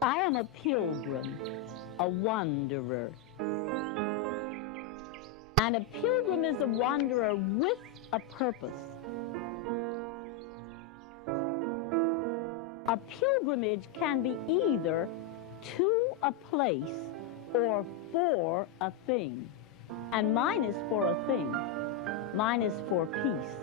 I am a pilgrim, a wanderer. And a pilgrim is a wanderer with a purpose. A pilgrimage can be either to a place or for a thing. And mine is for a thing. Mine is for peace.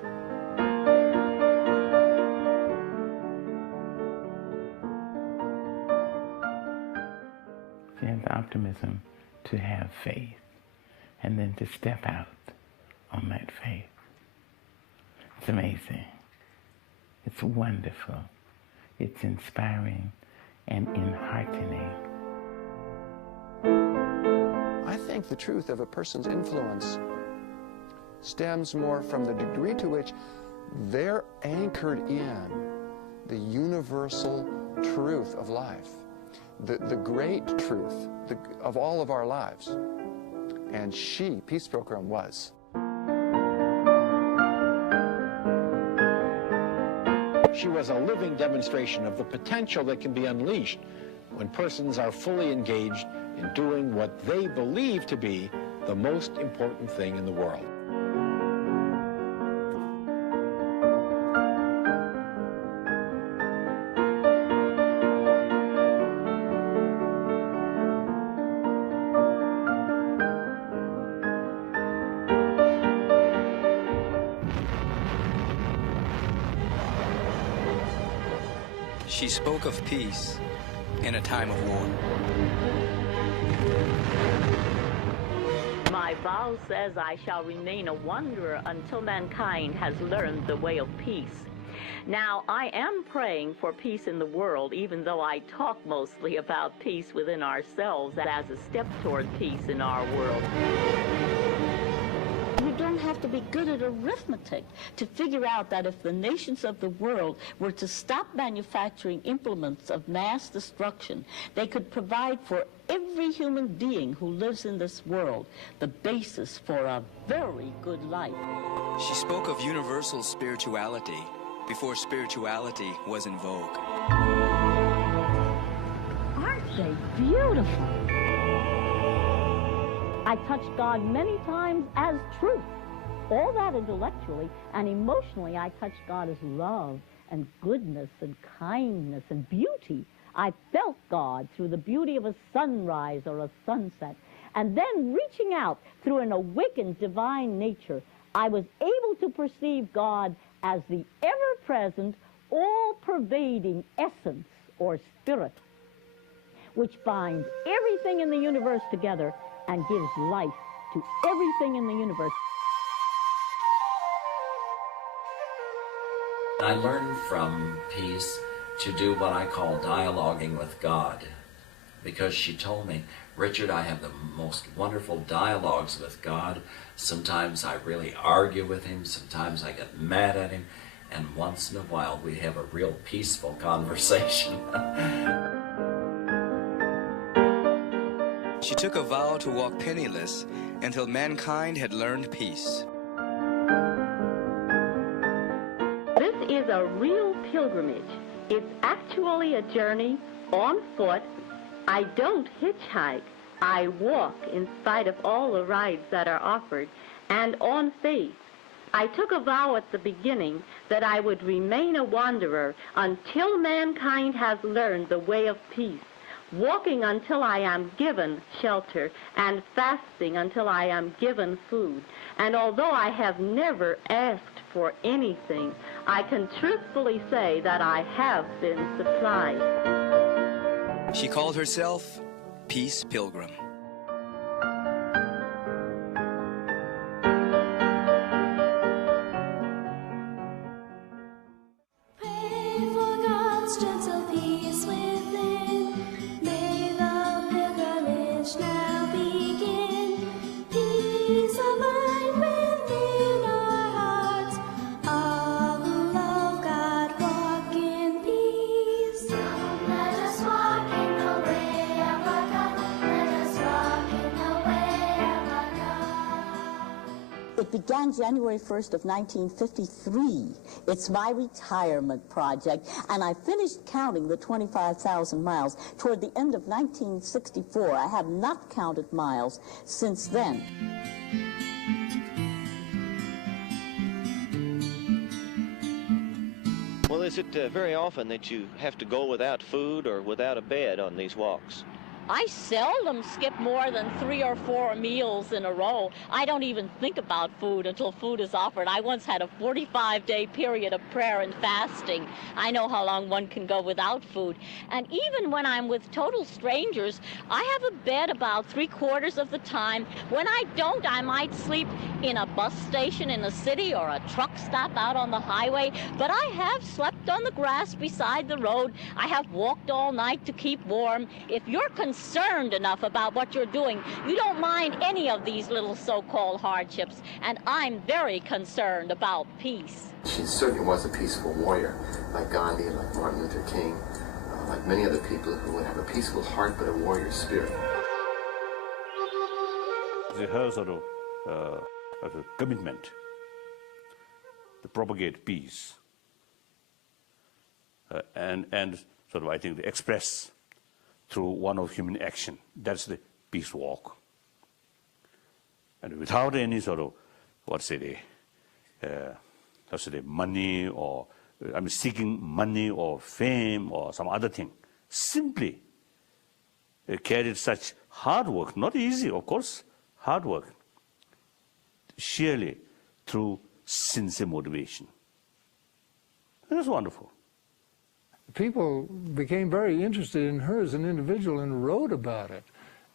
And optimism to have faith, and then to step out on that faith. It's amazing. It's wonderful. It's inspiring and enheartening. I think the truth of a person's influence stems more from the degree to which they're anchored in the universal truth of life, the great truth of all of our lives. And she, Peace Pilgrim, was. She was a living demonstration of the potential that can be unleashed when persons are fully engaged in doing what they believe to be the most important thing in the world. She spoke of peace in a time of war. My vow says I shall remain a wanderer until mankind has learned the way of peace. Now, I am praying for peace in the world, even though I talk mostly about peace within ourselves as a step toward peace in our world. You don't have to be good at arithmetic to figure out that if the nations of the world were to stop manufacturing implements of mass destruction, they could provide for every human being who lives in this world the basis for a very good life. She spoke of universal spirituality before spirituality was in vogue. Aren't they beautiful? I touched God many times as truth, all that intellectually, and emotionally I touched God as love and goodness and kindness and beauty. I felt God through the beauty of a sunrise or a sunset, and then reaching out through an awakened divine nature, I was able to perceive God as the ever-present, all-pervading essence or spirit, which binds everything in the universe together and gives life to everything in the universe. I learned from Peace to do what I call dialoguing with God, because she told me, Richard, I have the most wonderful dialogues with God. Sometimes I really argue with him, sometimes I get mad at him, and once in a while we have a real peaceful conversation. She took a vow to walk penniless until mankind had learned peace. This is a real pilgrimage. It's actually a journey on foot. I don't hitchhike. I walk in spite of all the rides that are offered, and on faith. I took a vow at the beginning that I would remain a wanderer until mankind has learned the way of peace, walking until I am given shelter, and fasting until I am given food. And although I have never asked for anything, I can truthfully say that I have been supplied. She called herself Peace Pilgrim. The It began January 1st of 1953. It's my retirement project, and I finished counting the 25,000 miles toward the end of 1964. I have not counted miles since then. Well, is it very often that you have to go without food or without a bed on these walks? I seldom skip more than 3 or 4 meals in a row. I don't even think about food until food is offered. I once had a 45-day period of prayer and fasting. I know how long one can go without food. And even when I'm with total strangers, I have a bed about 3/4 of the time. When I don't, I might sleep in a bus station in a city or a truck stop out on the highway. But I have slept on the grass beside the road. I have walked all night to keep warm. If you're concerned enough about what you're doing, you don't mind any of these little so-called hardships, and I'm very concerned about peace. She certainly was a peaceful warrior, like Gandhi and like Martin Luther King, like many other people who would have a peaceful heart but a warrior spirit. Her sort of commitment to propagate peace and sort of, I think, to express through one of human action. That's the peace walk. And without any sort of, money or, seeking money or fame or some other thing. Simply carried such hard work, not easy, of course, hard work, sheerly through sincere motivation. That's wonderful. People became very interested in her as an individual and wrote about it.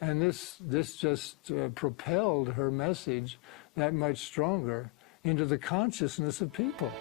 And this just propelled her message that much stronger into the consciousness of people.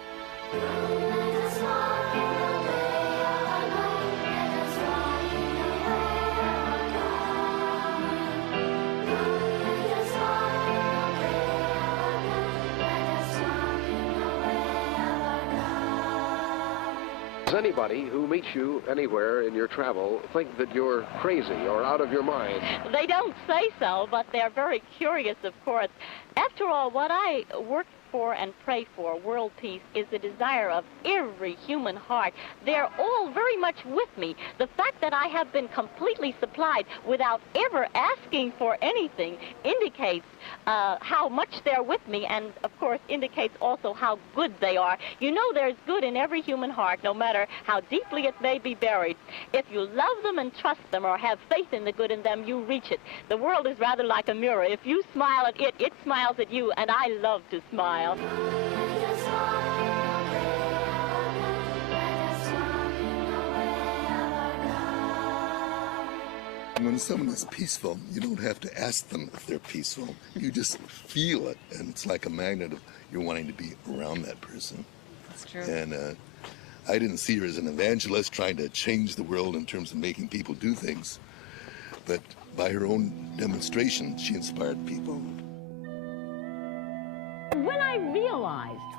Does anybody who meets you anywhere in your travel think that you're crazy or out of your mind? They don't say so, but they're very curious, of course. After all, what I work for and pray for, world peace, is the desire of every human heart. They're all very much with me. The fact that I have been completely supplied without ever asking for anything indicates how much they're with me, and of course indicates also how good they are. You know, there's good in every human heart, no matter how deeply it may be buried. If you love them and trust them or have faith in the good in them, you reach it. The world is rather like a mirror. If you smile at it, it smiles at you, and I love to smile. When someone is peaceful, you don't have to ask them if they're peaceful. You just feel it, and it's like a magnet of you're wanting to be around that person. That's true. And I didn't see her as an evangelist trying to change the world in terms of making people do things, but by her own demonstration, she inspired people. When I realized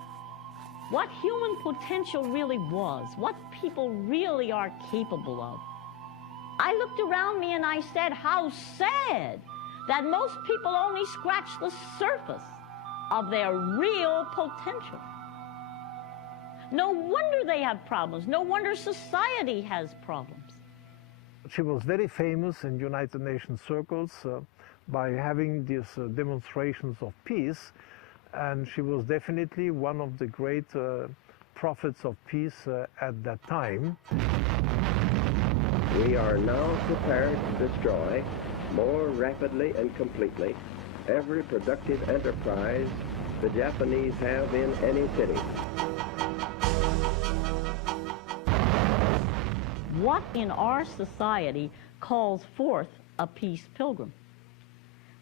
what human potential really was, what people really are capable of, I looked around me and I said, how sad that most people only scratch the surface of their real potential. No wonder they have problems. No wonder society has problems. She was very famous in United Nations circles by having these demonstrations of peace, and she was definitely one of the great prophets of peace at that time. We are now prepared to destroy more rapidly and completely every productive enterprise the Japanese have in any city. What in our society calls forth a peace pilgrim?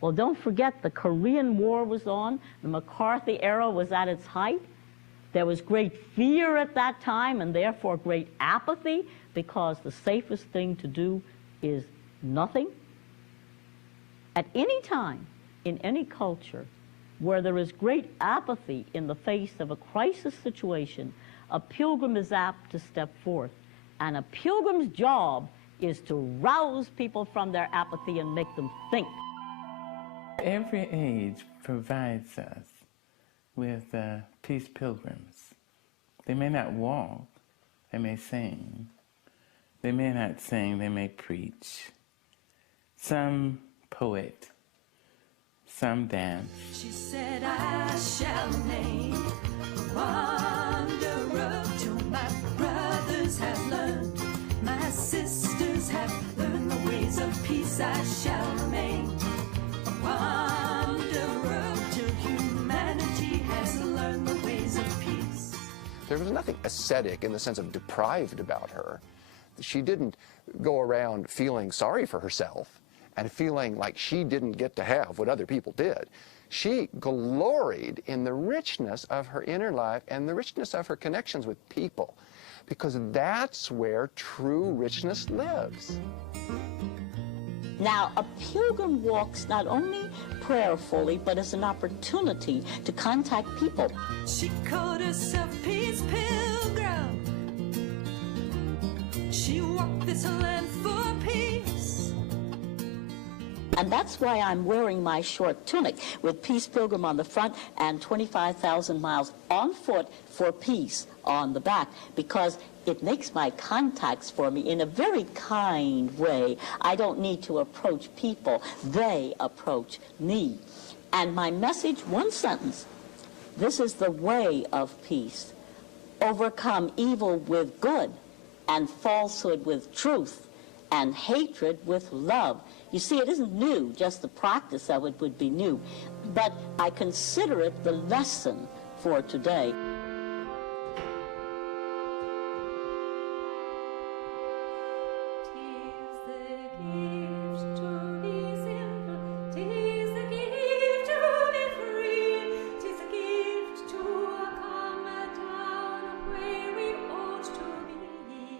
Well, don't forget the Korean War was on, the McCarthy era was at its height. There was great fear at that time and therefore great apathy, because the safest thing to do is nothing. At any time, in any culture, where there is great apathy in the face of a crisis situation, a pilgrim is apt to step forth. And a pilgrim's job is to rouse people from their apathy and make them think. Every age provides us with peace pilgrims. They may not walk, they may sing. They may not sing, they may preach. Some poet, some dance. She said, I shall remain wanderer till my brothers have learned, my sisters have learned the ways of peace. I shall remain wanderer till humanity has learned the ways of peace. There was nothing ascetic in the sense of deprived about her. She didn't go around feeling sorry for herself and feeling like she didn't get to have what other people did. She gloried in the richness of her inner life and the richness of her connections with people, because that's where true richness lives. Now, a pilgrim walks not only prayerfully, but as an opportunity to contact people. She called herself Peace Pilgrim. She walked this land for peace. And that's why I'm wearing my short tunic with Peace Pilgrim on the front and 25,000 miles on foot for peace on the back, because it makes my contacts for me in a very kind way. I don't need to approach people. They approach me. And my message, one sentence: this is the way of peace. Overcome evil with good, and falsehood with truth, and hatred with love. You see, it isn't new, just the practice of it would be new. But I consider it the lesson for today.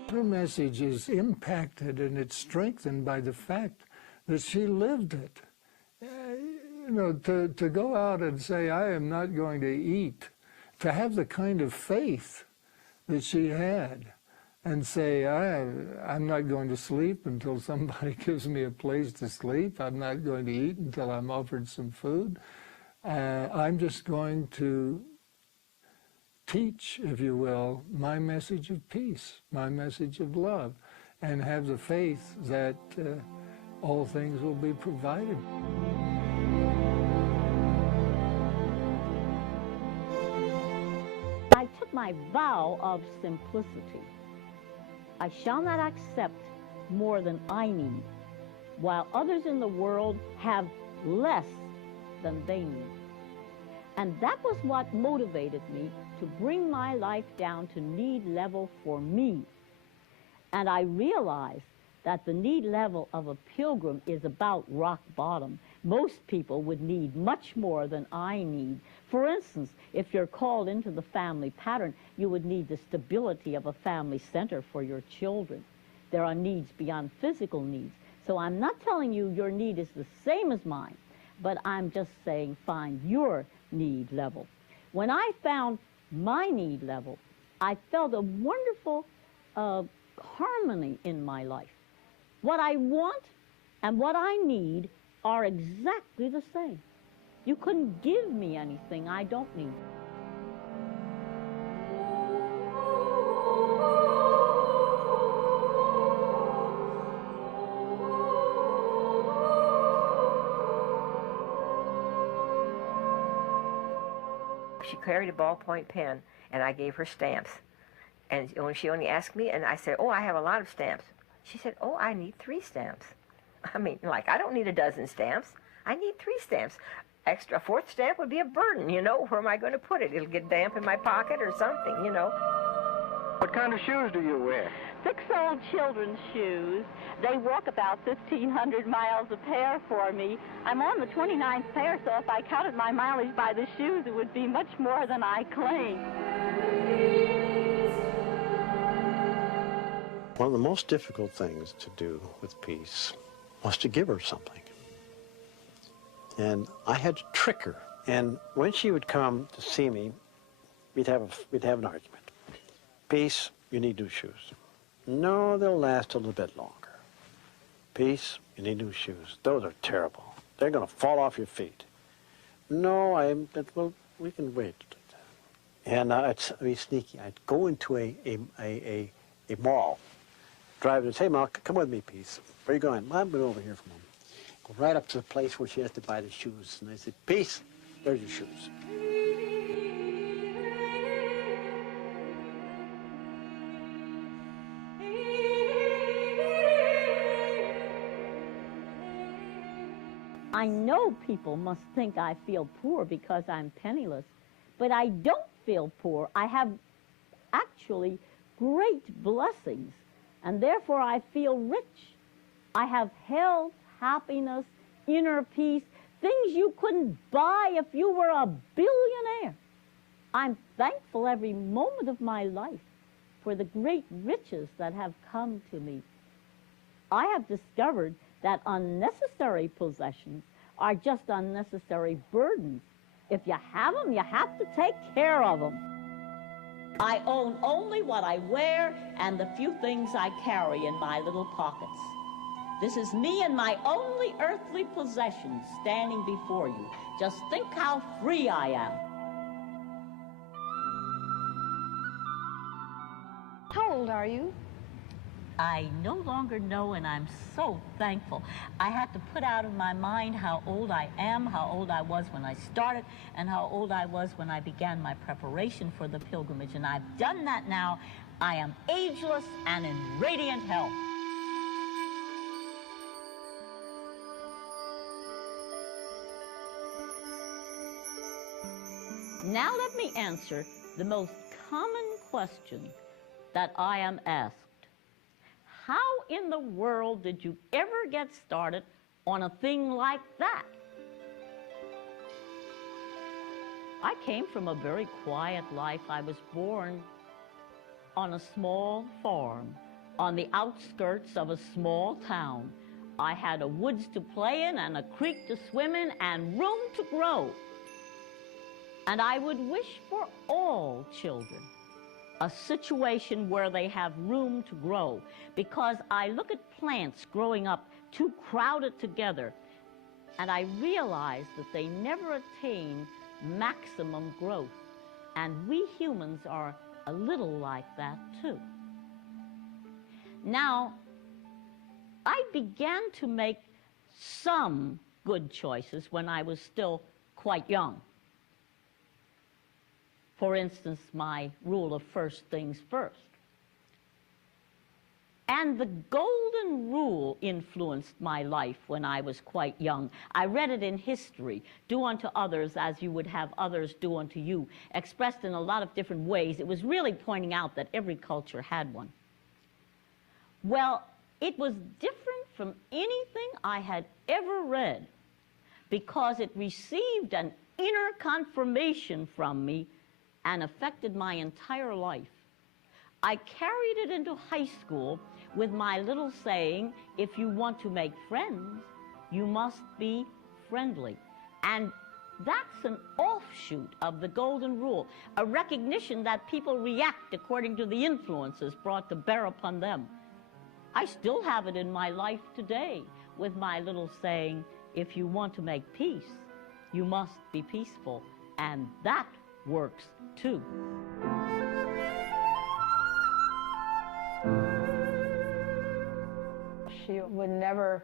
Her message is impacted and it's strengthened by the fact that she lived it. You know, to go out and say, I am not going to eat, to have the kind of faith that she had, and say, I'm not going to sleep until somebody gives me a place to sleep. I'm not going to eat until I'm offered some food. I'm just going to teach, if you will, my message of peace, my message of love, and have the faith that all things will be provided. I took my vow of simplicity. I shall not accept more than I need, while others in the world have less than they need. And that was what motivated me to bring my life down to need level for me. And I realized that the need level of a pilgrim is about rock bottom. Most people would need much more than I need. For instance, if you're called into the family pattern, you would need the stability of a family center for your children. There are needs beyond physical needs. So I'm not telling you your need is the same as mine, but I'm just saying find your need level. When I found my need level, I felt a wonderful harmony in my life. What I want and what I need are exactly the same. You couldn't give me anything I don't need. She carried a ballpoint pen, and I gave her stamps. And when she only asked me, and I said, oh, I have a lot of stamps. She said, oh, I need 3 stamps. I mean, like, I don't need a dozen stamps. I need 3 stamps. A 4th stamp would be a burden, you know. Where am I going to put it? It'll get damp in my pocket or something, you know. What kind of shoes do you wear? 6-old children's shoes. They walk about 1,500 miles a pair for me. I'm on the 29th pair, so if I counted my mileage by the shoes, it would be much more than I claim. One of the most difficult things to do with peace was to give her something. And I had to trick her. And when she would come to see me, we'd have an argument. Peace, you need new shoes. No, they'll last a little bit longer. Peace, you need new shoes. Those are terrible. They're going to fall off your feet. No, well, we can wait. And I'd be sneaky. I'd go into a mall, drive and say, "Mom, come with me, please." "Where are you going?" "Well, I'm going over here for a moment." Go right up to the place where she has to buy the shoes. And I said, "Peace, there's your shoes." I know people must think I feel poor because I'm penniless, but I don't feel poor. I have actually great blessings, and therefore I feel rich. I have health, happiness, inner peace, things you couldn't buy if you were a billionaire. I'm thankful every moment of my life for the great riches that have come to me. I have discovered that unnecessary possessions are just unnecessary burdens. If you have them, you have to take care of them. I own only what I wear and the few things I carry in my little pockets. This is me and my only earthly possessions standing before you. Just think how free I am. How old are you? I no longer know, and I'm so thankful. I had to put out of my mind how old I am, how old I was when I started, and how old I was when I began my preparation for the pilgrimage. And I've done that now. I am ageless and in radiant health. Now let me answer the most common question that I am asked. How in the world did you ever get started on a thing like that? I came from a very quiet life. I was born on a small farm on the outskirts of a small town. I had a woods to play in and a creek to swim in and room to grow. And I would wish for all children a situation where they have room to grow, because I look at plants growing up too crowded together, and I realize that they never attain maximum growth. And we humans are a little like that too. Now, I began to make some good choices when I was still quite young. For instance, my rule of first things first. And the golden rule influenced my life when I was quite young. I read it in history. Do unto others as you would have others do unto you, expressed in a lot of different ways. It was really pointing out that every culture had one. Well, it was different from anything I had ever read because it received an inner confirmation from me and affected my entire life. I carried it into high school with my little saying, if you want to make friends, you must be friendly. And that's an offshoot of the golden rule, a recognition that people react according to the influences brought to bear upon them. I still have it in my life today with my little saying, if you want to make peace, you must be peaceful. And that works too. She would never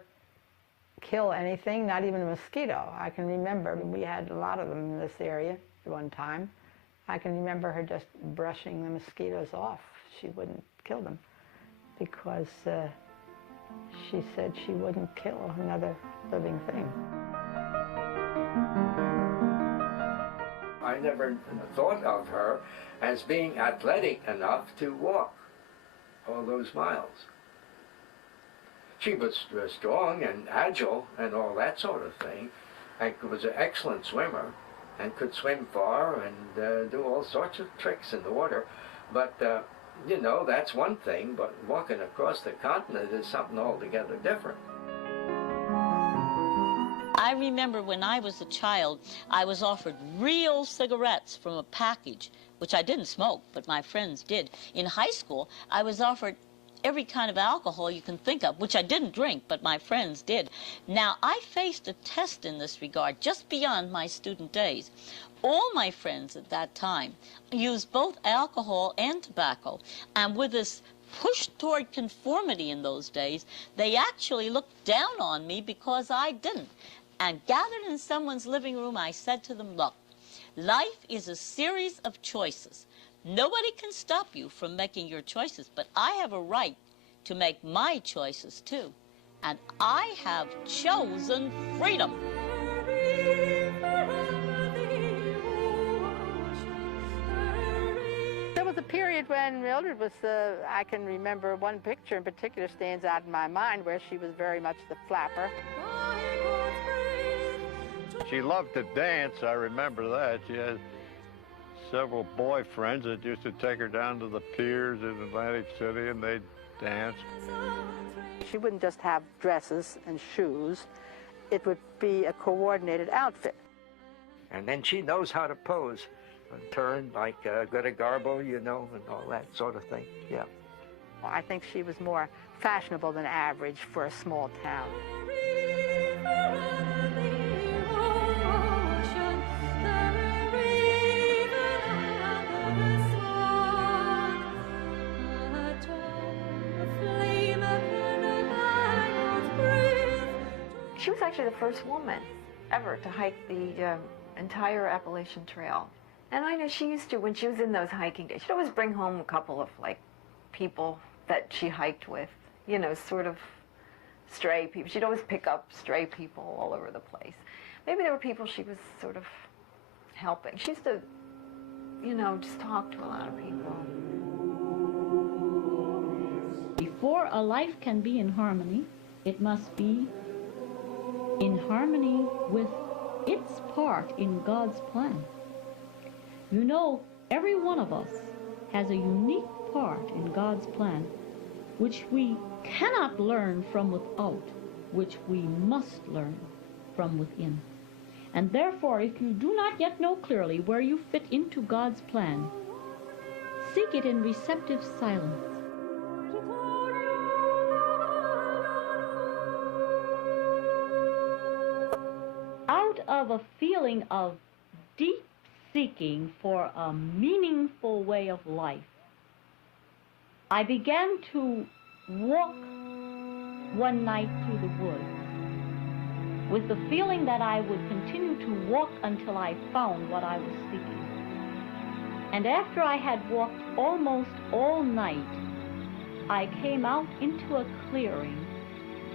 kill anything, not even a mosquito. I can remember, we had a lot of them in this area at one time. I can remember her just brushing the mosquitoes off. She wouldn't kill them because she said she wouldn't kill another living thing. I never thought of her as being athletic enough to walk all those miles. She was strong and agile and all that sort of thing, and was an excellent swimmer and could swim far and do all sorts of tricks in the water. But, you know, that's one thing, but walking across the continent is something altogether different. I remember when I was a child, I was offered real cigarettes from a package, which I didn't smoke, but my friends did. In high school, I was offered every kind of alcohol you can think of, which I didn't drink, but my friends did. Now, I faced a test in this regard just beyond my student days. All my friends at that time used both alcohol and tobacco, and with this push toward conformity in those days, they actually looked down on me because I didn't. And gathered in someone's living room, I said to them, look, life is a series of choices. Nobody can stop you from making your choices, but I have a right to make my choices too. And I have chosen freedom. There was a period when Mildred was, I can remember one picture in particular stands out in my mind where she was very much the flapper. She loved to dance, I remember that. She had several boyfriends that used to take her down to the piers in Atlantic City and they'd dance. She wouldn't just have dresses and shoes. It would be a coordinated outfit. And then she knows how to pose and turn like Greta Garbo, you know, and all that sort of thing. Yeah. I think she was more fashionable than average for a small town. She was actually the first woman ever to hike the entire Appalachian Trail. And I know she used to, when she was in those hiking days, she'd always bring home a couple of, like, people that she hiked with, you know, sort of stray people. She'd always pick up stray people all over the place. Maybe there were people she was sort of helping. She used to, you know, just talk to a lot of people. Before a life can be in harmony, it must be in harmony with its part in God's plan. You know, every one of us has a unique part in God's plan which we cannot learn from without, which we must learn from within. And therefore, if you do not yet know clearly where you fit into God's plan, seek it in receptive silence. Out of a feeling of deep seeking for a meaningful way of life, I began to walk one night through the woods with the feeling that I would continue to walk until I found what I was seeking. And after I had walked almost all night, I came out into a clearing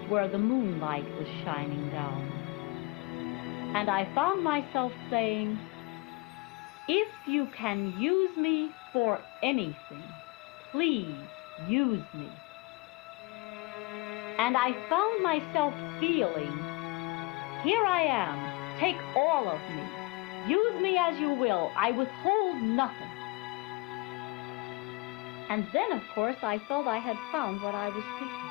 where the moonlight was shining down. And I found myself saying, if you can use me for anything, please use me. And I found myself feeling, here I am, take all of me, use me as you will, I withhold nothing. And then, of course, I felt I had found what I was seeking.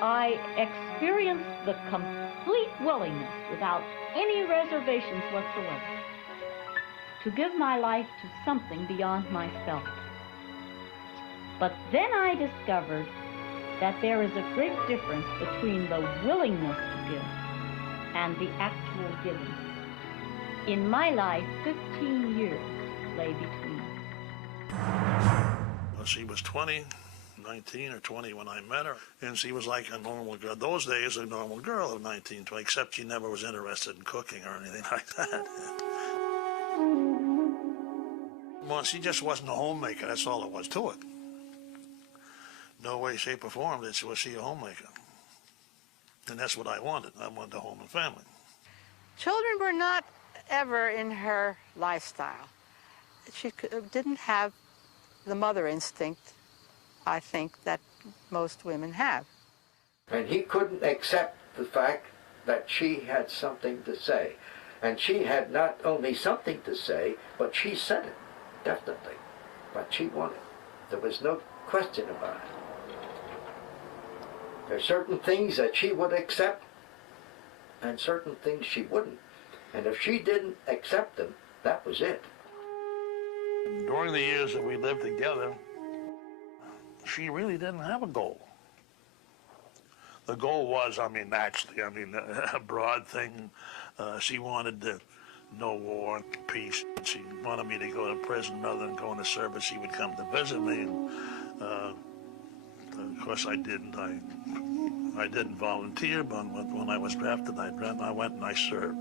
I experienced the complete willingness, without any reservations whatsoever, to give my life to something beyond myself. But then I discovered that there is a great difference between the willingness to give and the actual giving. In my life, 15 years lay between. Well, she was 20, 19 or 20 when I met her, and she was like a normal girl. Those days, a normal girl of 19, 20, except she never was interested in cooking or anything like that. Well, she just wasn't a homemaker. That's all there was to it. No way, shape, or form was she a homemaker. And that's what I wanted. I wanted a home and family. Children were not ever in her lifestyle. She didn't have the mother instinct, I think, that most women have. And he couldn't accept the fact that she had something to say. And she had not only something to say, but she said it, definitely. But she wanted. There was no question about it. There are certain things that she would accept and certain things she wouldn't. And if she didn't accept them, that was it. During the years that we lived together, she really didn't have a goal. The goal was, naturally, a broad thing. She wanted no war, peace. She wanted me to go to prison rather than going to service. She would come to visit me, and of course I didn't. I didn't volunteer, but when I was drafted, I went and I served.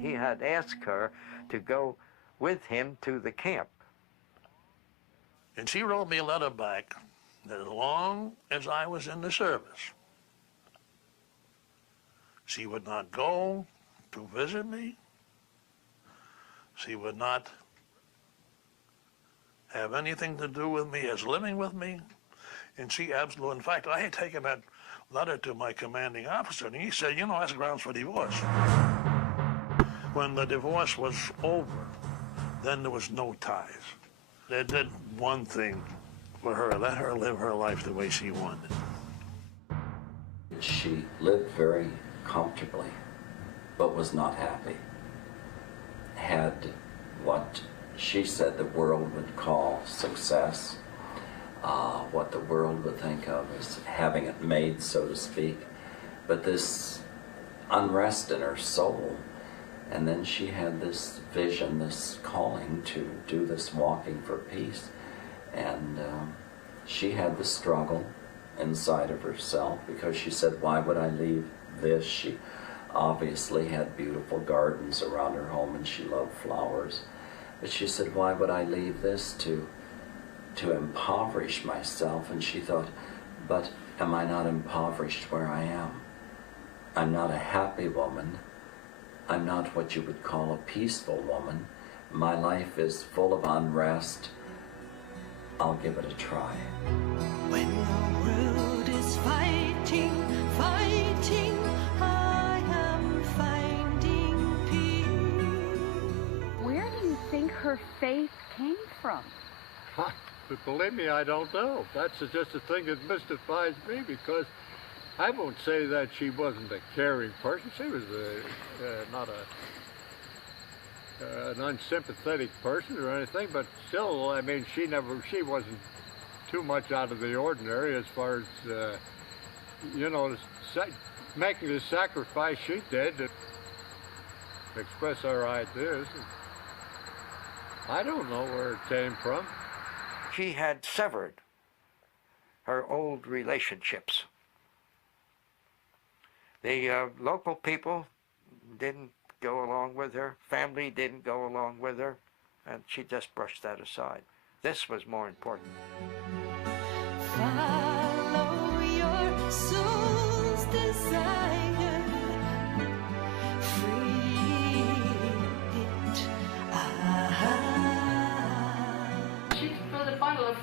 He had asked her to go with him to the camp. And she wrote me a letter back that as long as I was in the service, she would not go to visit me. She would not have anything to do with me as living with me. And she absolutely, in fact, I had taken that letter to my commanding officer, and he said, you know, that's grounds for divorce. When the divorce was over, then there was no ties. They did one thing for her, let her live her life the way she wanted. She lived very comfortably, but was not happy. Had what she said the world would call success, what the world would think of as having it made, so to speak, but this unrest in her soul. And then she had this vision, this calling to do this walking for peace. And she had the struggle inside of herself, because she said, why would I leave this? She obviously had beautiful gardens around her home and she loved flowers. But she said, why would I leave this to impoverish myself? And she thought, but am I not impoverished where I am? I'm not a happy woman. I'm not what you would call a peaceful woman. My life is full of unrest. I'll give it a try. When the world is fighting, fighting, I am finding peace. Where do you think her faith came from? But believe me, I don't know. That's just the thing that mystifies me, because I won't say that she wasn't a caring person. She was not an unsympathetic person or anything, but still, I mean, she wasn't too much out of the ordinary as far as, you know, making the sacrifice she did to express her ideas. I don't know where it came from. She had severed her old relationships. The local people didn't go along with her, family didn't go along with her, and she just brushed that aside. This was more important. Follow your soul's desire, free it. She was a bundle of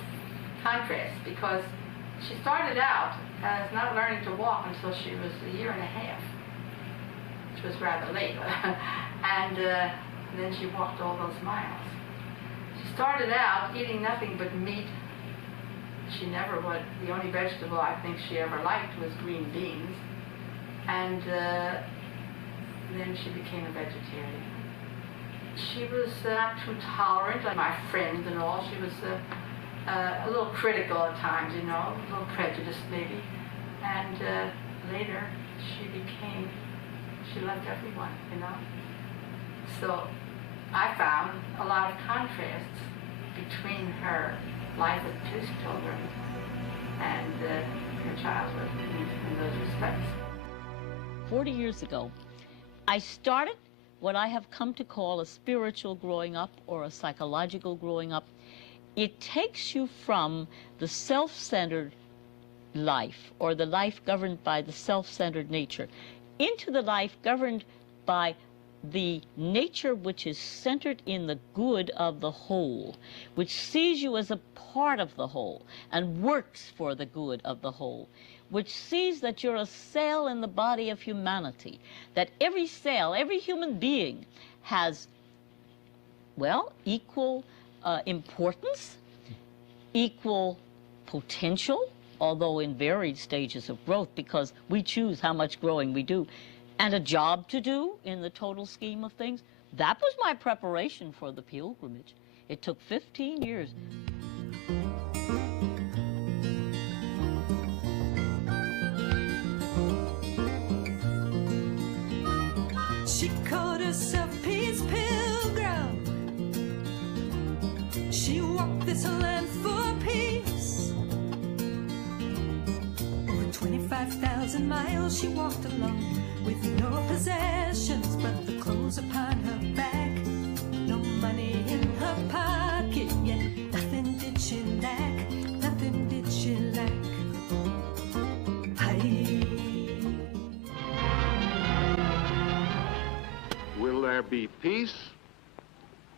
contrast, because she started out as not learning to walk until she was a year and a half, which was rather late. And then she walked all those miles. She started out eating nothing but meat. She never would. The only vegetable I think she ever liked was green beans. And then she became a vegetarian. She was not too tolerant, like my friends and all. She was a little critical at times, you know, a little prejudiced maybe. And later she loved everyone, you know. So I found a lot of contrasts between her life with Pilgrim and her childhood in those respects. 40 years ago, I started what I have come to call a spiritual growing up or a psychological growing up. It takes you from the self-centered life, or the life governed by the self-centered nature, into the life governed by the nature which is centered in the good of the whole, which sees you as a part of the whole and works for the good of the whole, which sees that you're a cell in the body of humanity, that every cell, every human being has, well, equal importance, equal potential, although in varied stages of growth, because we choose how much growing we do, and a job to do in the total scheme of things. That was my preparation for the pilgrimage. It took 15 years. She called herself Peace Pilgrim. She walked this land for peace. Over 25,000 miles she walked along, with no possessions but the clothes upon her back. No money in her pocket, yet nothing did she lack. Nothing did she lack. Will there be peace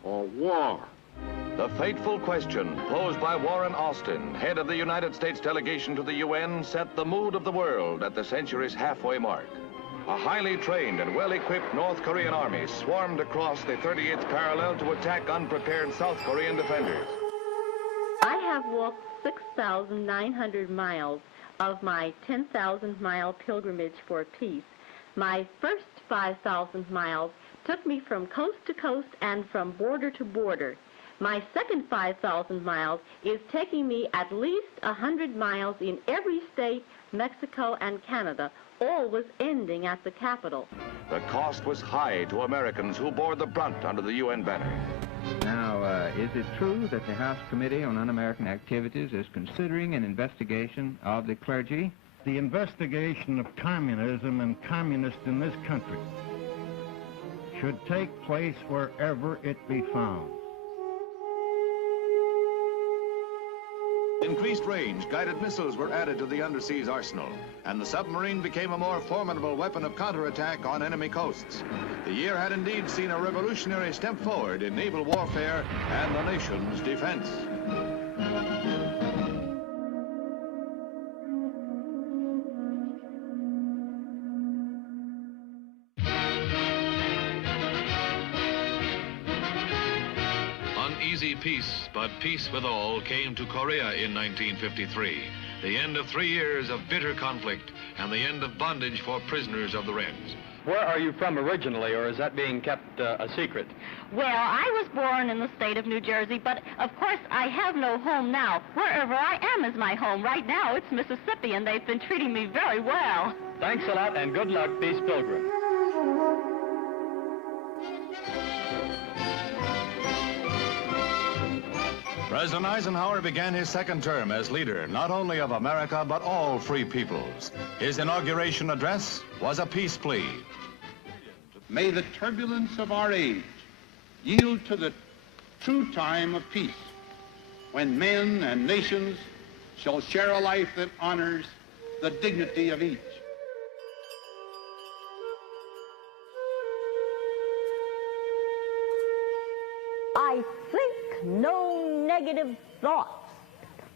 or war? The fateful question posed by Warren Austin, head of the United States delegation to the UN, set the mood of the world at the century's halfway mark. A highly trained and well-equipped North Korean army swarmed across the 38th parallel to attack unprepared South Korean defenders. I have walked 6,900 miles of my 10,000-mile pilgrimage for peace. My first 5,000 miles took me from coast to coast and from border to border. My second 5,000 miles is taking me at least 100 miles in every state, Mexico, and Canada, always ending at the capital. The cost was high to Americans who bore the brunt under the UN banner. Now, is it true that the House Committee on Un-American Activities is considering an investigation of the clergy? The investigation of communism and communists in this country should take place wherever it be found. Increased range guided missiles were added to the underseas arsenal, and the submarine became a more formidable weapon of counterattack on enemy coasts. The year had indeed seen a revolutionary step forward in naval warfare and the nation's defense. Uneasy peace, but peace with all, came to Korea in 1953. The end of 3 years of bitter conflict and the end of bondage for prisoners of the Reds. Where are you from originally, or is that being kept a secret? Well, I was born in the state of New Jersey, but of course I have no home now. Wherever I am is my home. Right now it's Mississippi, and they've been treating me very well. Thanks a lot, and good luck, Peace Pilgrim. President Eisenhower began his second term as leader, not only of America, but all free peoples. His inauguration address was a peace plea. May the turbulence of our age yield to the true time of peace, when men and nations shall share a life that honors the dignity of each. I think no negative thoughts,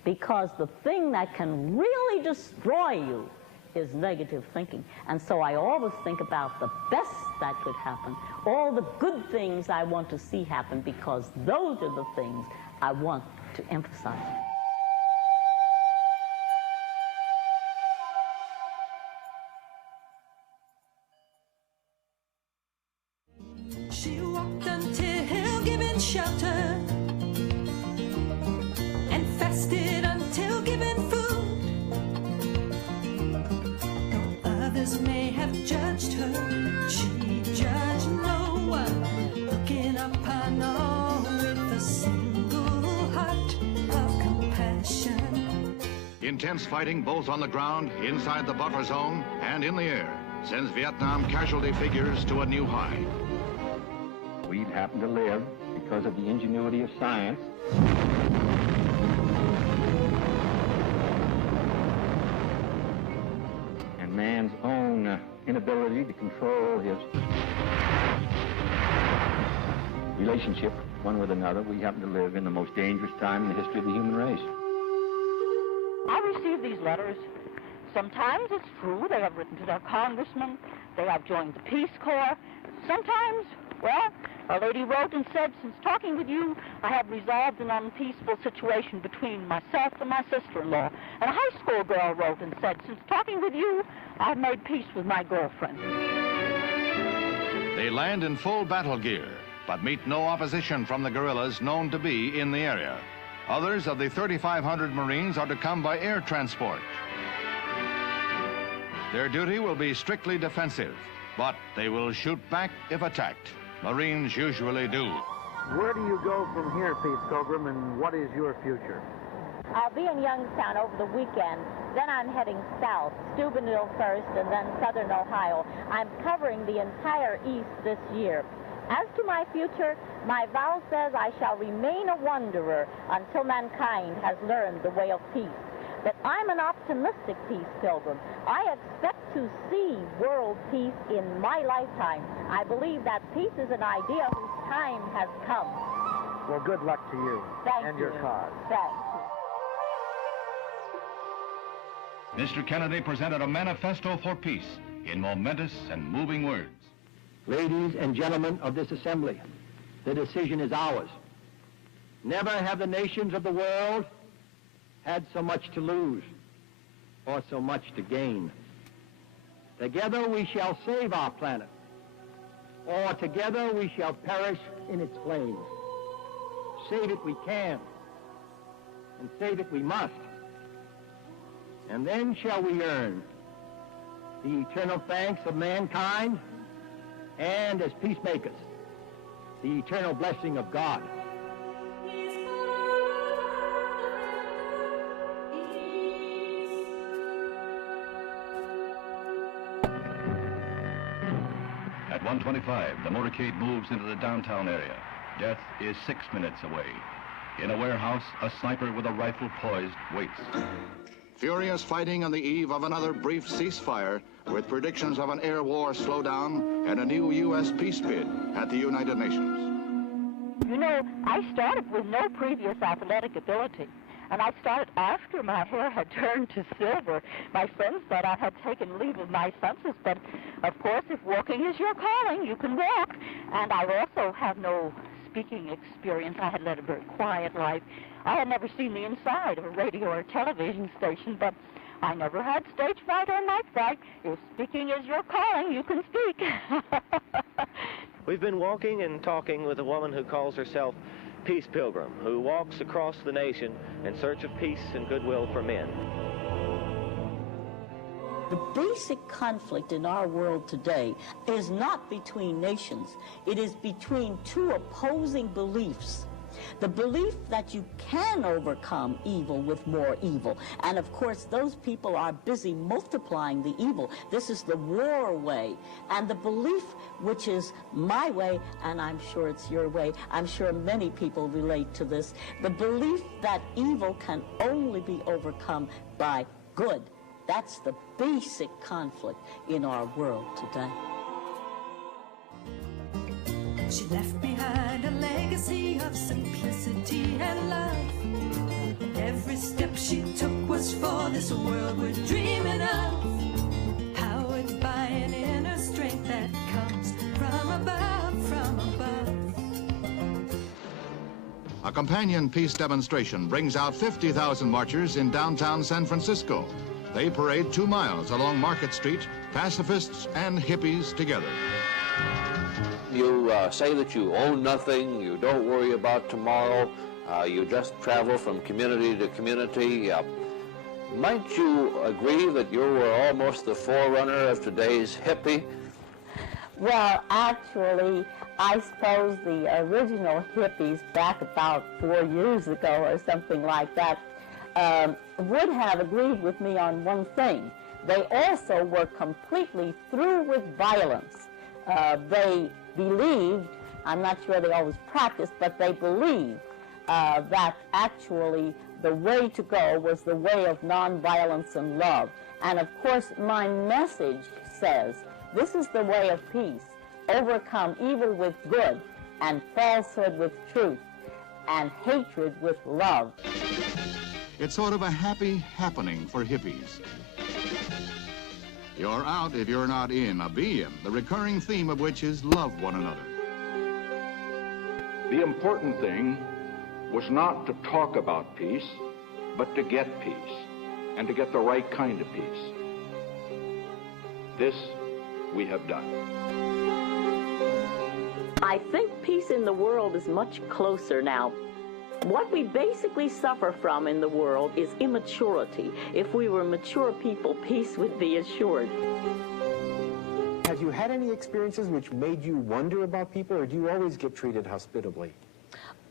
because the thing that can really destroy you is negative thinking. And so I always think about the best that could happen, all the good things I want to see happen, because those are the things I want to emphasize. She walked until given shelter, and fasted until given food. Though others may have judged her, she judged no one, looking upon all with a single heart of compassion. Intense fighting both on the ground, inside the buffer zone, and in the air sends Vietnam casualty figures to a new high. We've happened to live, because of the ingenuity of science, and man's own inability to control his relationship one with another, we happen to live in the most dangerous time in the history of the human race. I receive these letters. Sometimes it's true, they have written to their congressman, they have joined the Peace Corps. Sometimes, well, a lady wrote and said, since talking with you, I have resolved an unpeaceful situation between myself and my sister-in-law. And a high school girl wrote and said, since talking with you, I've made peace with my girlfriend. They land in full battle gear, but meet no opposition from the guerrillas known to be in the area. Others of the 3,500 Marines are to come by air transport. Their duty will be strictly defensive. But they will shoot back if attacked. Marines usually do. Where do you go from here, Peace Pilgrim, and what is your future? I'll be in Youngstown over the weekend. Then I'm heading south, Steubenville first, and then southern Ohio. I'm covering the entire East this year. As to my future, my vow says I shall remain a wanderer until mankind has learned the way of peace. But I'm an optimistic peace pilgrim. I expect to see world peace in my lifetime. I believe that peace is an idea whose time has come. Well, good luck to you and your cause. Thanks. Mr. Kennedy presented a manifesto for peace in momentous and moving words. Ladies and gentlemen of this assembly, the decision is ours. Never have the nations of the world had so much to lose or so much to gain. Together we shall save our planet, or together we shall perish in its flames. Save it we can, and save it we must. And then shall we earn the eternal thanks of mankind, and as peacemakers, the eternal blessing of God. At 1:25, the motorcade moves into the downtown area. Death is 6 minutes away. In a warehouse, a sniper with a rifle poised waits. Furious fighting on the eve of another brief ceasefire, with predictions of an air war slowdown and a new U.S. peace bid at the United Nations. You know, I started with no previous athletic ability, and I started after my hair had turned to silver. My friends thought I had taken leave of my senses, but of course, if walking is your calling, you can walk. And I also have no speaking experience. I had led a very quiet life. I had never seen the inside of a radio or television station, but I never had stage fright or night fright. If speaking is your calling, you can speak. We've been walking and talking with a woman who calls herself Peace Pilgrim, who walks across the nation in search of peace and goodwill for men. The basic conflict in our world today is not between nations. It is between two opposing beliefs. The belief that you can overcome evil with more evil. And of course, those people are busy multiplying the evil. This is the war way. And the belief, which is my way, and I'm sure it's your way, I'm sure many people relate to this, the belief that evil can only be overcome by good. That's the basic conflict in our world today. She left behind a legacy of simplicity and love. Every step she took was for this world we're dreaming of. Powered by an inner strength that comes from above, from above. A companion peace demonstration brings out 50,000 marchers in downtown San Francisco. They parade 2 miles along Market Street, pacifists and hippies together. You say that you own nothing, you don't worry about tomorrow, you just travel from community to community. Might you agree that you were almost the forerunner of today's hippie? Well, actually, I suppose the original hippies back about 4 years ago or something like that would have agreed with me on one thing. They also were completely through with violence. They believed, I'm not sure they always practiced, but they believed that actually the way to go was the way of nonviolence and love. And of course, my message says, this is the way of peace. Overcome evil with good, and falsehood with truth, and hatred with love. It's sort of a happy happening for hippies. You're out if you're not in, a be in, the recurring theme of which is love one another. The important thing was not to talk about peace, but to get peace, and to get the right kind of peace. This we have done. I think peace in the world is much closer now. What we basically suffer from in the world is immaturity. If we were mature people, peace would be assured. Have you had any experiences which made you wonder about people, or do you always get treated hospitably?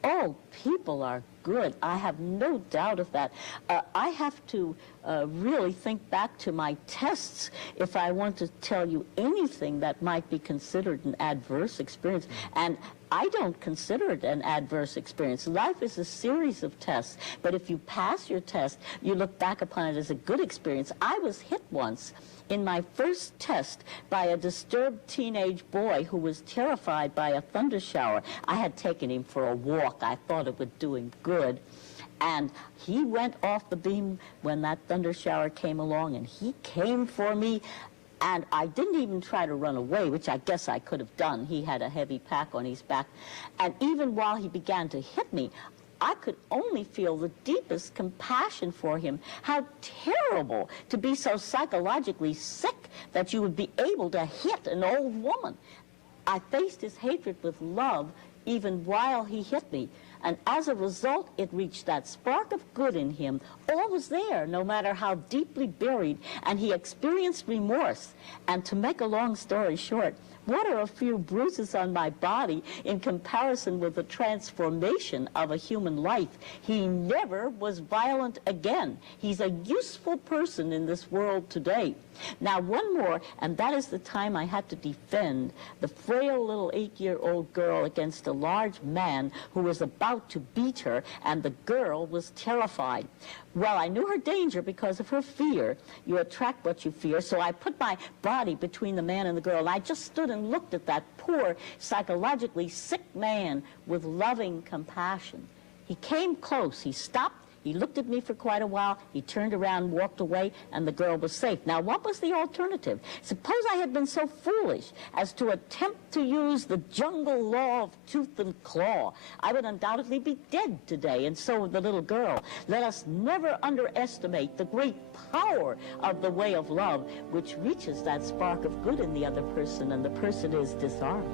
Oh, people are good. I have no doubt of that. I have to really think back to my tests if I want to tell you anything that might be considered an adverse experience. And I don't consider it an adverse experience. Life is a series of tests, but if you pass your test, you look back upon it as a good experience. I was hit once in my first test by a disturbed teenage boy who was terrified by a thunder shower. I had taken him for a walk. I thought it would do him good. And he went off the beam when that thunder shower came along, and he came for me. And I didn't even try to run away, which I guess I could have done. He had a heavy pack on his back. And even while he began to hit me, I could only feel the deepest compassion for him. How terrible to be so psychologically sick that you would be able to hit an old woman. I faced his hatred with love even while he hit me. And as a result, it reached that spark of good in him. All was there, no matter how deeply buried, and he experienced remorse. And to make a long story short, what are a few bruises on my body in comparison with the transformation of a human life? He never was violent again. He's a useful person in this world today. Now, one more, and that is the time I had to defend the frail little 8-year-old girl against a large man who was about to beat her, and the girl was terrified. Well, I knew her danger because of her fear. You attract what you fear, so I put my body between the man and the girl, and I just stood and looked at that poor, psychologically sick man with loving compassion. He came close. He stopped. He looked at me for quite a while. He turned around, walked away, and the girl was safe. Now, what was the alternative? Suppose I had been so foolish as to attempt to use the jungle law of tooth and claw. I would undoubtedly be dead today, and so would the little girl. Let us never underestimate the great power of the way of love, which reaches that spark of good in the other person, and the person is disarmed.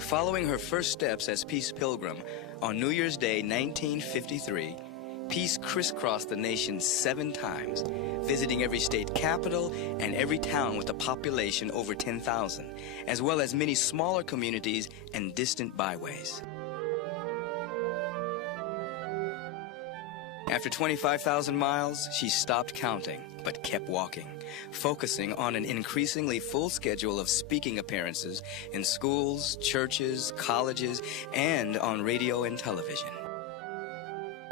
Following her first steps as Peace Pilgrim, on New Year's Day 1953, Peace crisscrossed the nation 7 times, visiting every state capital and every town with a population over 10,000, as well as many smaller communities and distant byways. After 25,000 miles, she stopped counting, but kept walking, focusing on an increasingly full schedule of speaking appearances in schools, churches, colleges, and on radio and television.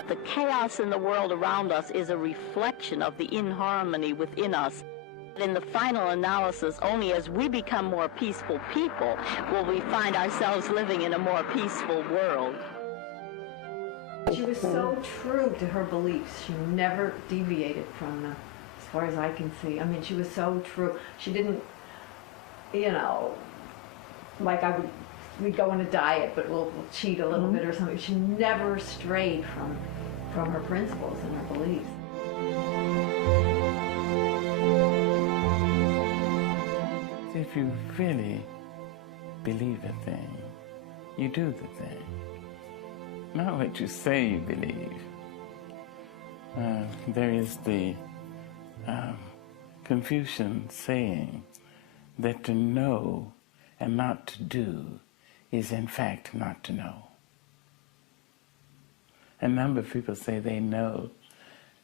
The chaos in the world around us is a reflection of the inharmony within us. In the final analysis, only as we become more peaceful people will we find ourselves living in a more peaceful world. She was so true to her beliefs. She never deviated from them, as far as I can see. I mean, she was so true. She didn't, you know, like we'd go on a diet, but we'll cheat a little bit or something. She never strayed from her principles and her beliefs. If you really believe a thing, you do the thing. Not what you say you believe. There is the Confucian saying that to know and not to do is in fact not to know. A number of people say they know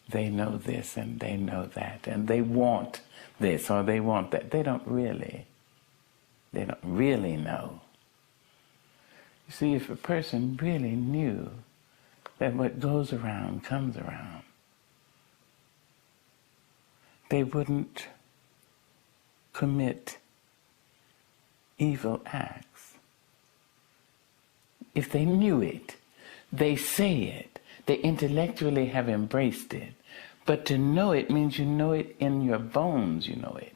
this and they know that and they want this or they want that. They don't really know. You see, if a person really knew that what goes around comes around, they wouldn't commit evil acts. If they knew it, they say it, they intellectually have embraced it, but to know it means you know it in your bones, you know it.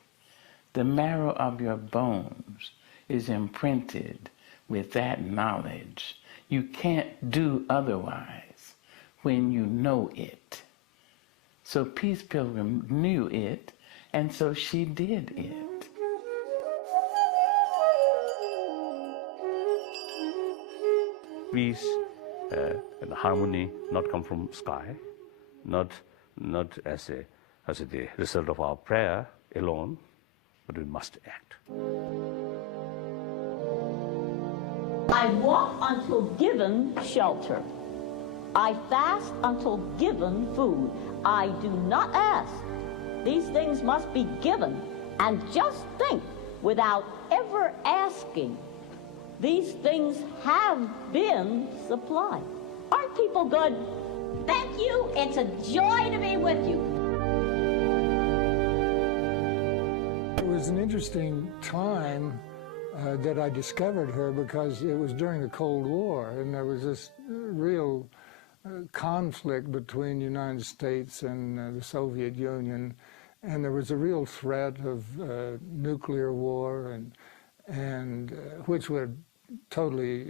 The marrow of your bones is imprinted with that knowledge. You can't do otherwise when you know it. So Peace Pilgrim knew it, and so she did it. Peace and harmony not come from sky, not as the result of our prayer. alone, but we must act. I walk until given shelter. I fast until given food. I do not ask. These things must be given. And just think, without ever asking, these things have been supplied. Aren't people good? Thank you. It's a joy to be with you. It was an interesting time that I discovered her, because it was during the Cold War, and there was this real conflict between the United States and the Soviet Union, and there was a real threat of nuclear war, and which would have totally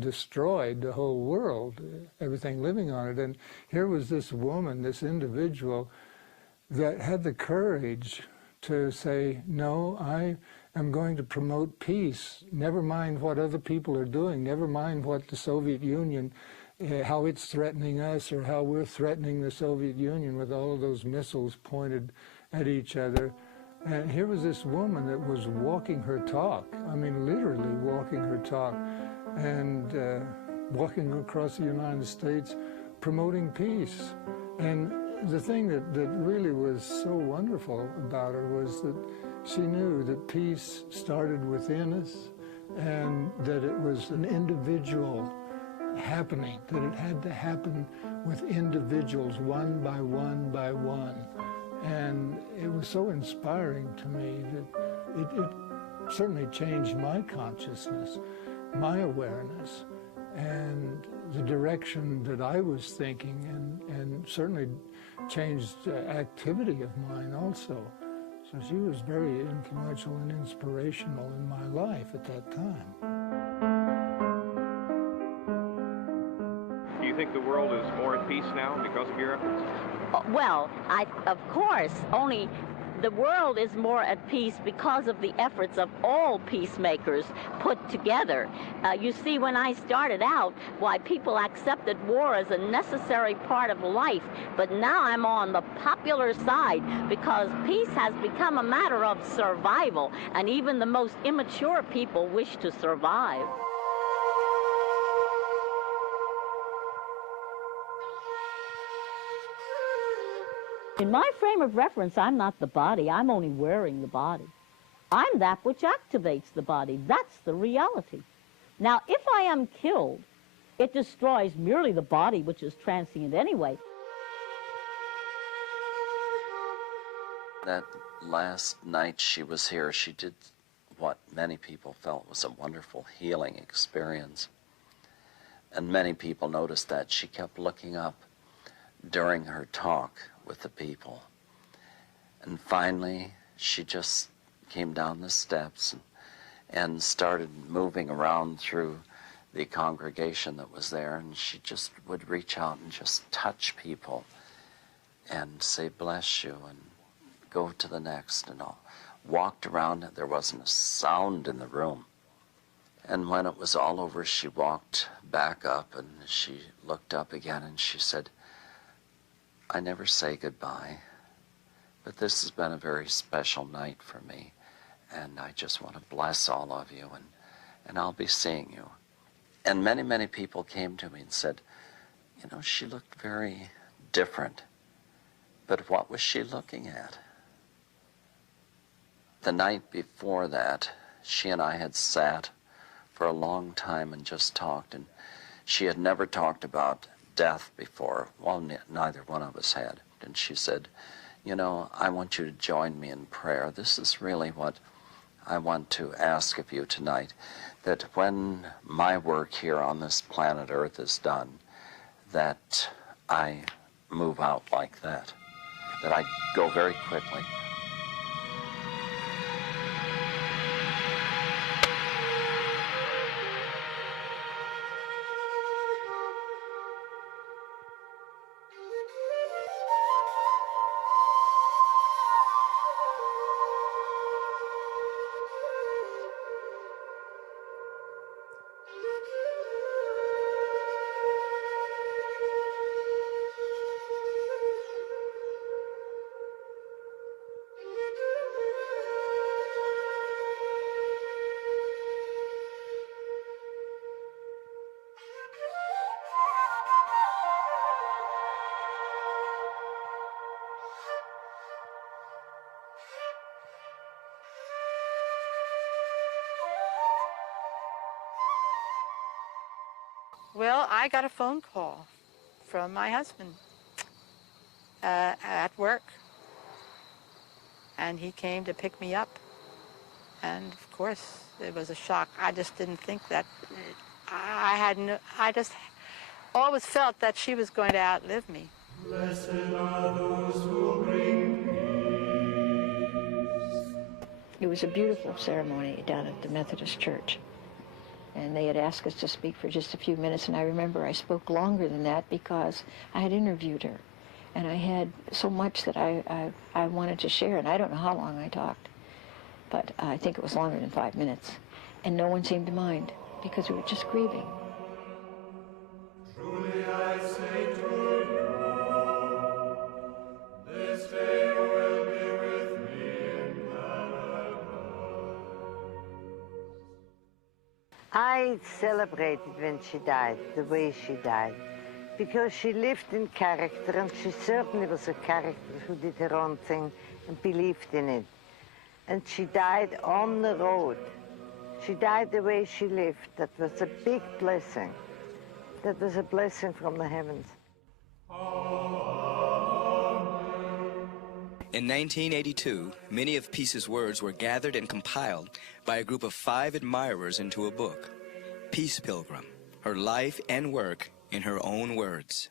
destroyed the whole world, everything living on it. And here was this woman, this individual, that had the courage to say, no, I am going to promote peace. Never mind what other people are doing. Never mind what the Soviet Union, how it's threatening us, or how we're threatening the Soviet Union with all of those missiles pointed at each other. And here was this woman that was walking her talk. I mean, literally walking her talk, and walking across the United States promoting peace. And the thing that really was so wonderful about her was that she knew that peace started within us, and that it was an individual happening, that it had to happen with individuals, one by one by one. And it was so inspiring to me that it certainly changed my consciousness, my awareness, and the direction that I was thinking, and certainly changed activity of mine also. So she was very influential and inspirational in my life at that time. Do you think the world is more at peace now because of your efforts? Well, of course, only the world is more at peace because of the efforts of all peacemakers put together. You see, when I started out, why, people accepted war as a necessary part of life, but now I'm on the popular side because peace has become a matter of survival, and even the most immature people wish to survive. In my frame of reference, I'm not the body. I'm only wearing the body. I'm that which activates the body. That's the reality. Now, if I am killed, it destroys merely the body, which is transient anyway. That last night she was here, she did what many people felt was a wonderful healing experience. And many people noticed that. She kept looking up during her talk with the people. And finally, she just came down the steps and started moving around through the congregation that was there, and she just would reach out and just touch people and say, bless you, and go to the next, and all. Walked around, there wasn't a sound in the room. And when it was all over, she walked back up, and she looked up again, and she said, I never say goodbye, but this has been a very special night for me, and I just want to bless all of you, and I'll be seeing you. And many, many people came to me and said, you know, she looked very different, but what was she looking at? The night before that, she and I had sat for a long time and just talked, and she had never talked about death before. Well, neither one of us had. And she said, you know, I want you to join me in prayer. This is really what I want to ask of you tonight, that when my work here on this planet Earth is done, that I move out like that I go very quickly. Well, I got a phone call from my husband at work, and he came to pick me up. And of course, it was a shock. I just didn't think that. I just always felt that she was going to outlive me. Blessed are those who bring peace. It was a beautiful ceremony down at the Methodist Church. And they had asked us to speak for just a few minutes, and I remember I spoke longer than that because I had interviewed her. And I had so much that I wanted to share, and I don't know how long I talked. But I think it was longer than 5 minutes. And no one seemed to mind, because we were just grieving. Truly I say to you, this day you will be with me in paradise. I celebrated when she died, the way she died, because she lived in character, and she certainly was a character who did her own thing and believed in it. And she died on the road. She died the way she lived. That was a big blessing. That was a blessing from the heavens. In 1982, many of Peace's words were gathered and compiled by a group of 5 admirers into a book, Peace Pilgrim, Her Life and Work in Her Own Words.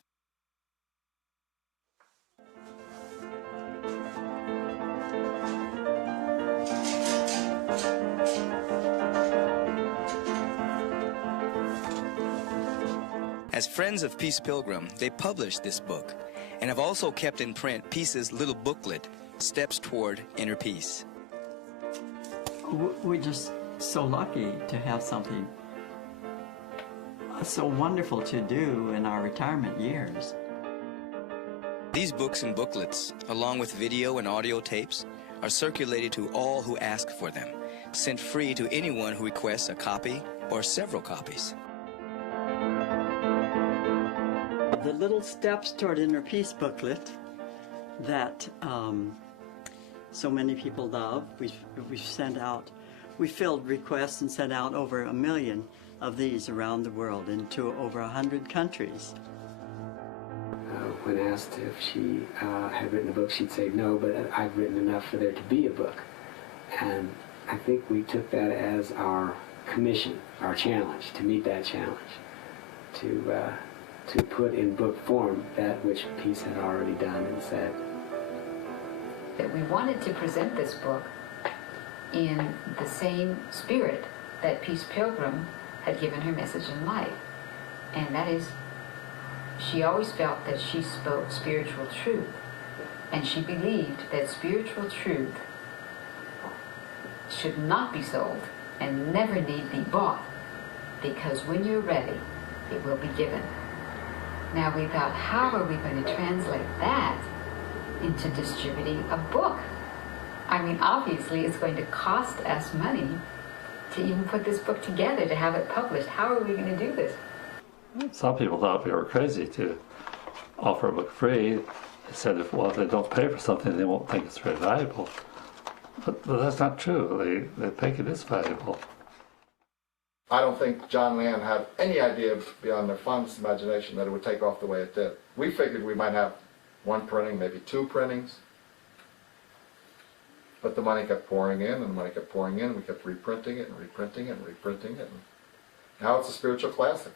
As friends of Peace Pilgrim, they published this book and have also kept in print Peace's little booklet, Steps Toward Inner Peace. We're just so lucky to have something so wonderful to do in our retirement years. These books and booklets, along with video and audio tapes, are circulated to all who ask for them, sent free to anyone who requests a copy or several copies. The Little Steps Toward Inner Peace booklet that so many people love. We've sent out, we filled requests and sent out over 1 million of these around the world into over 100 countries. When asked if she had written a book, she'd say no, but I've written enough for there to be a book. And I think we took that as our commission, our challenge, to meet that challenge, to put in book form that which Peace had already done and said. That we wanted to present this book in the same spirit that Peace Pilgrim had given her message in life. And that is, she always felt that she spoke spiritual truth. And she believed that spiritual truth should not be sold and never need be bought, because when you're ready, it will be given. Now we thought, how are we going to translate that into distributing a book? I mean, obviously it's going to cost us money to even put this book together, to have it published. How are we going to do this? Some people thought we were crazy to offer a book free. They said, if they don't pay for something, they won't think it's very valuable. But that's not true. They think it is valuable. I don't think John and Ann had any idea beyond their fondest imagination that it would take off the way it did. We figured we might have 1 printing, maybe 2 printings. But the money kept pouring in, and the money kept pouring in, and we kept reprinting it and reprinting it and reprinting it. And now it's a spiritual classic.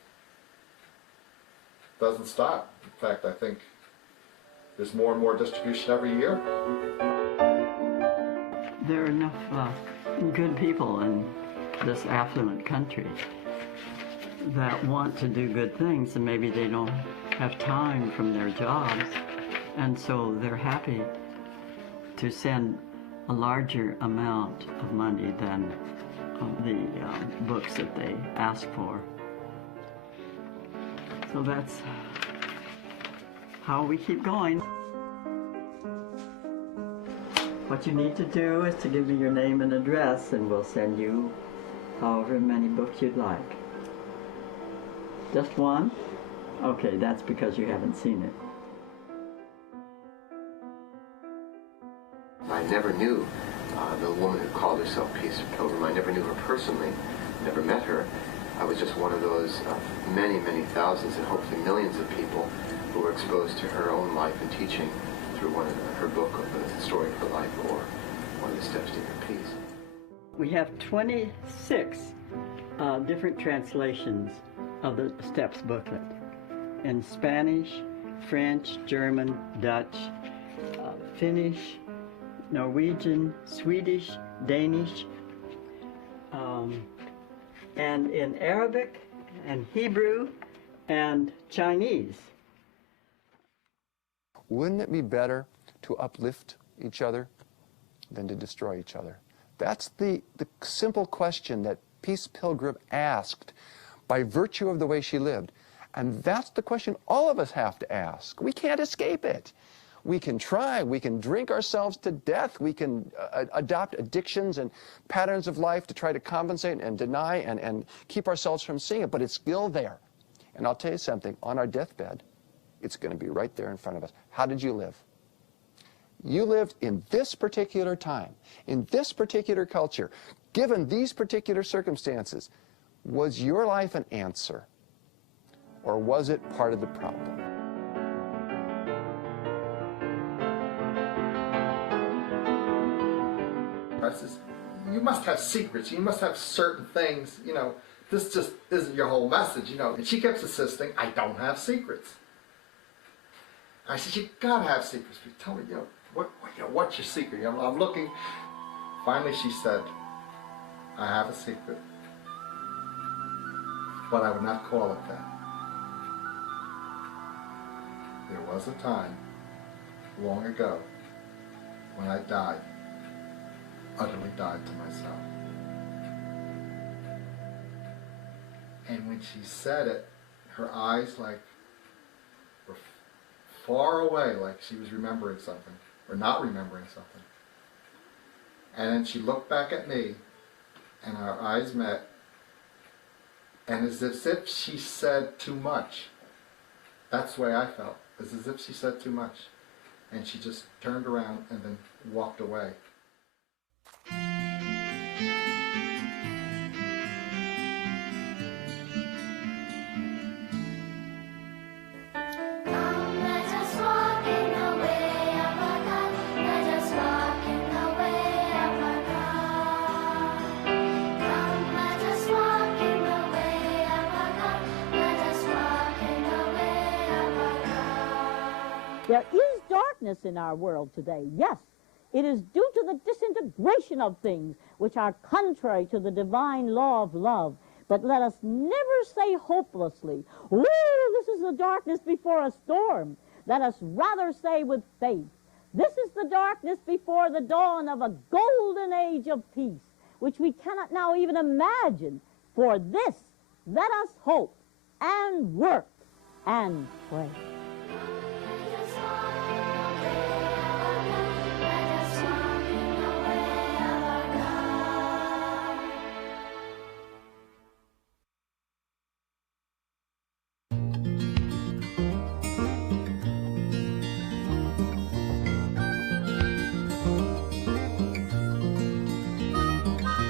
It doesn't stop. In fact, I think there's more and more distribution every year. There are enough good people in this affluent country that want to do good things, and maybe they don't have time from their jobs, and so they're happy to send a larger amount of money than the books that they ask for. So that's how we keep going. What you need to do is to give me your name and address, and we'll send you however many books you'd like. Just 1? Okay, that's because you haven't seen it. I never knew the woman who called herself Peace Pilgrim. I never knew her personally, never met her. I was just one of those many, many thousands and hopefully millions of people who were exposed to her own life and teaching through her book of the story of her life, or One of the Steps to Inner Peace. We have 26 different translations of the Steps booklet in Spanish, French, German, Dutch, Finnish, Norwegian, Swedish, Danish, and in Arabic and Hebrew and Chinese. Wouldn't it be better to uplift each other than to destroy each other? That's the simple question that Peace Pilgrim asked by virtue of the way she lived. And that's the question all of us have to ask. We can't escape it. We can try, we can drink ourselves to death, we can adopt addictions and patterns of life to try to compensate and deny and keep ourselves from seeing it, but it's still there. And I'll tell you something, on our deathbed, it's going to be right there in front of us. How did you live? You lived in this particular time, in this particular culture, given these particular circumstances. Was your life an answer, or was it part of the problem? You must have secrets. You must have certain things, you know. This just isn't your whole message, you know. And she kept insisting, I don't have secrets. I said, you gotta have secrets. But tell me, you know, what's your secret? You know, I'm looking. Finally, she said, I have a secret, but I would not call it that. There was a time, long ago, when I died, utterly died to myself. And when she said it, her eyes were far away, like she was remembering something, or not remembering something. And then she looked back at me, and our eyes met, and as if she said too much. That's the way I felt, as if she said too much. And she just turned around and then walked away. There is darkness in our world today, yes. It is due to the disintegration of things which are contrary to the divine law of love. But let us never say hopelessly, "Ooh, this is the darkness before a storm." Let us rather say with faith, "This is the darkness before the dawn of a golden age of peace, which we cannot now even imagine. For this, let us hope and work and pray."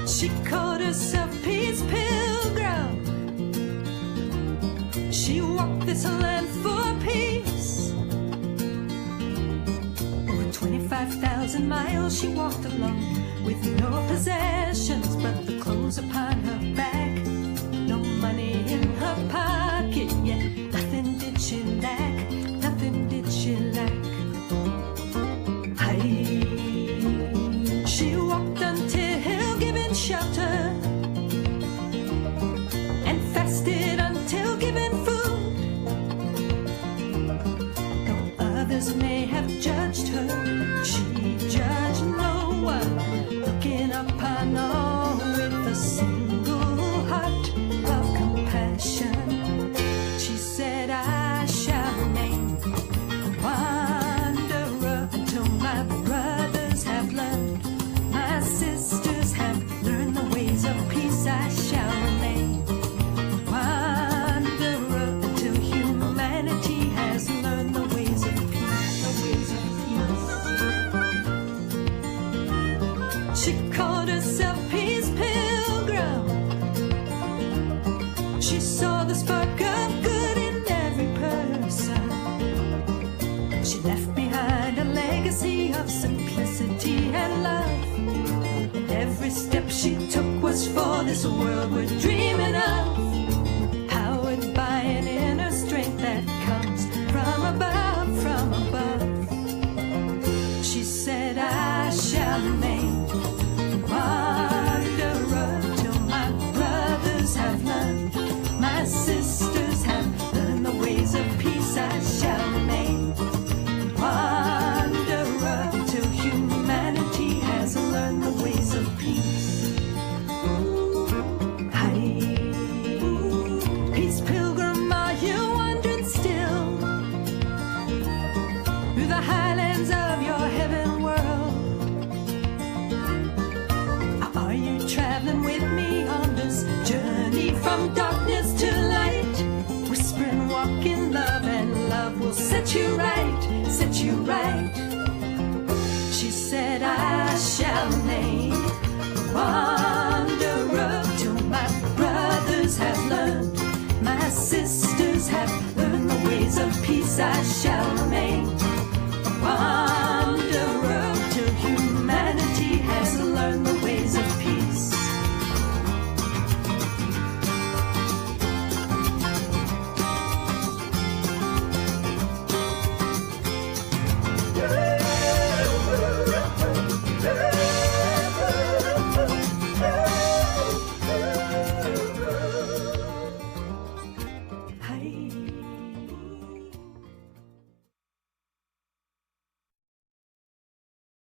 She called herself Peace Pilgrim. She walked this land for peace. Over 25,000 miles she walked along, with no possessions but the clothes upon her back. No money in her pocket, yet nothing did she lack. Nothing did she lack. She walked until given shelter, and fasted until given food. Though others may have judged her, she judged no one, looking upon all with a single heart of compassion. She said, I shall remain a wanderer until my brothers have learned, my sisters have learned the ways of peace. I shall remain a wanderer until humanity has learned the ways of peace, the ways of peace. She called herself Peace Pilgrim. She left behind a legacy of simplicity and love. Every step she took was for this world we're dreaming of, powered by an inner strength that comes from above, from above. She said, I shall remain wanderer till my brothers have learned, my sisters have learned the ways of peace. I shall remain wanderer till humanity has learned the ways of peace. Hi, peace pilgrim, are you wandering still through the highlands of your heaven world? Are you traveling with me on this journey from darkness to light? Whisper and walk in love, and love will set you right, set you right.